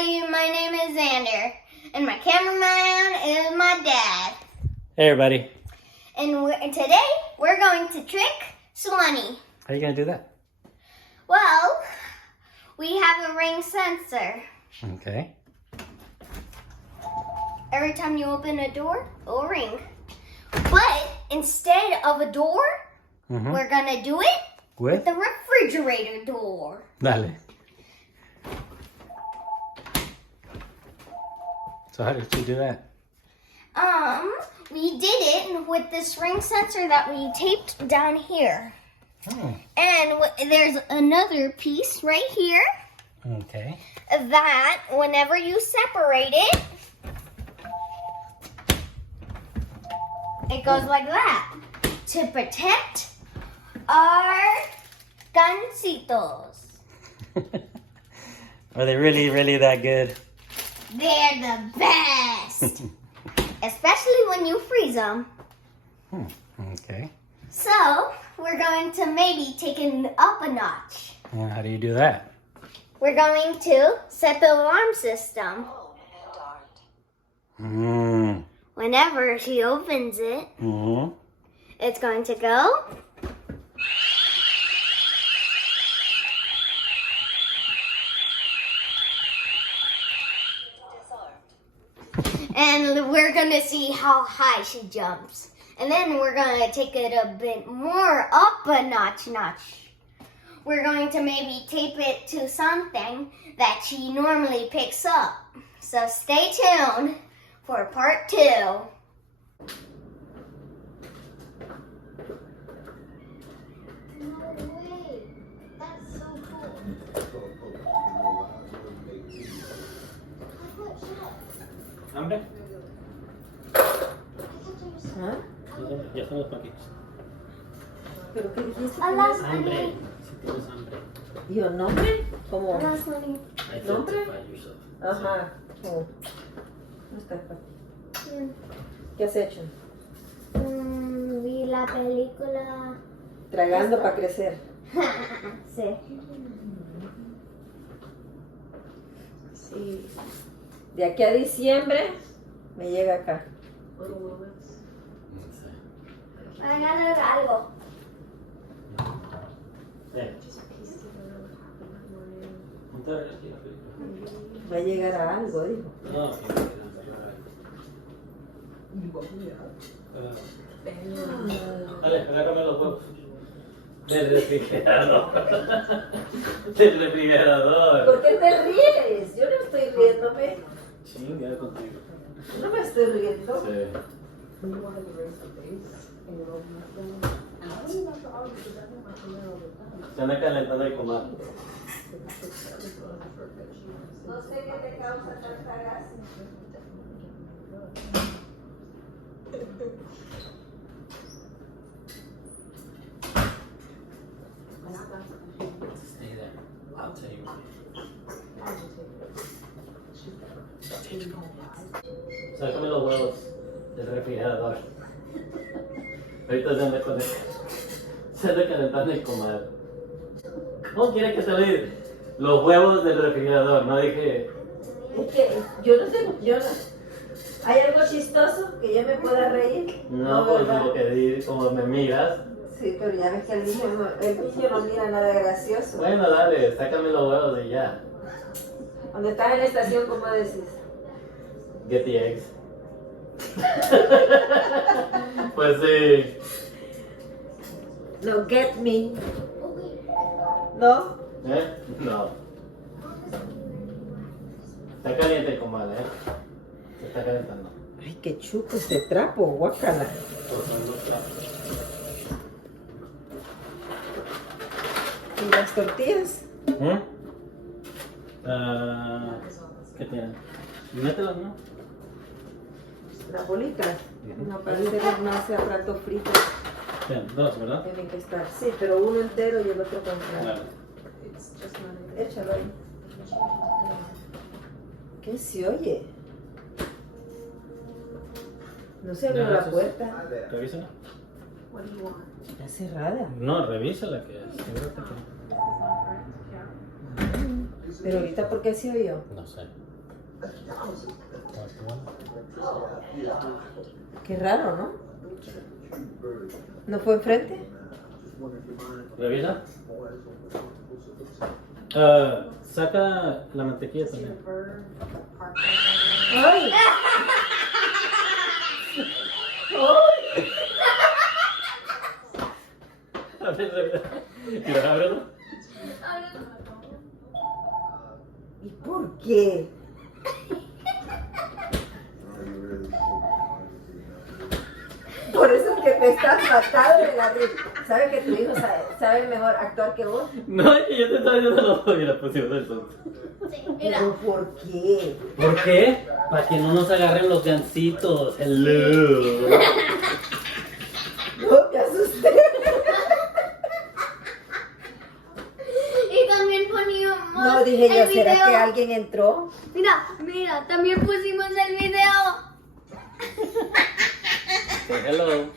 everybody, my name is Xander, and my cameraman is my dad. Hey everybody. And today, we're going to trick Swanee. How are you going to do that? Well, we have a ring sensor. Okay. Every time you open a door, it'll ring. But instead of a door, we're going to do it with the refrigerator door. Dale. So how did you do that? We did it with this ring sensor that we taped down here. Oh. And there's another piece right here Okay. that whenever you separate it, it goes like that to protect our gancitos. Are they really that good? They're the best. Especially when you freeze them. Okay. So, we're going to maybe take it up a notch. How do you do that? We're going to set the alarm system. Whenever she opens it, it's going to go. And we're going to see how high she jumps. And then we're going to take it a bit more up a notch. We're going to maybe tape it to something that she normally picks up. So stay tuned for part 2. No way. That's so cool. ¿Hambre? ¿Ah? Ya son los paquetes. ¿Pero qué dijiste? Hola, Hambre. Sonny. Si tienes hambre. ¿Yo nombre? ¿Cómo? Hola, Sonny. ¿Nombre? Identify yourself. Ajá. Oh. No está fácil. ¿Qué has hecho? Vi la película. Tragando para crecer. Sí. Sí. De aquí a diciembre me llega acá. Voy a agarrar algo. Va a llegar a algo, dijo. No, dale, agárrame los huevos. Del refrigerador. Del refrigerador. ¿Por qué te ríes? Yo no estoy riéndome. Chinga contigo. No me estoy riendo. Sí. Se anda calentando el comal. No sé qué te causa tanta gas. Stay there. I'll tell you. Sácame los huevos del refrigerador. Ahorita se anda con eso. Se anda calentando el comal. ¿Cómo quiere que salir? Los huevos del refrigerador, no dije. Es que yo no sé, ¿hay algo chistoso que yo me pueda reír? No, por ¿verdad? lo que di, como me miras. Sí, pero ya ves que el niño no mira nada gracioso. Bueno, dale, sácame los huevos y ya. Cuando estás en la estación, ¿cómo decís? Get the eggs. Pues sí. No, get me. ¿No? ¿Eh? No. Está caliente el comal, Se está calentando. Ay, qué chupo este trapo, guácala. ¿Y las tortillas? ¿Qué tienen? Mételas, ¿no? Las bolitas. No parece no hace rato frito. Tienen dos, ¿verdad? Tienen que estar. Sí, pero uno entero y el otro con Claro. Échalo ahí. ¿Qué se oye? No se abrió la puerta. Revísala. Está cerrada. No, revísala que seguro que Pero ahorita, ¿por qué se oyó? no sé. Qué raro, ¿no? ¿No fue enfrente? Revisa. Saca la mantequilla también. ¡Ay! A ver, revisa. Mira, ábrelo. ¿Y por qué? Por eso es que te estás matando de la risa. ¿Sabes que tu hijo sabe mejor actuar que vos? No, es que yo te estaba viendo los ojos y la pusimos del tonto. ¿Pero por qué? ¿Por qué? Para que no nos agarren los gancitos. Hello. No, me asusté. Y también poníamos. No, dije yo, el ¿será video. que alguien entró? Mira, mira, también pusimos el video. Say hello.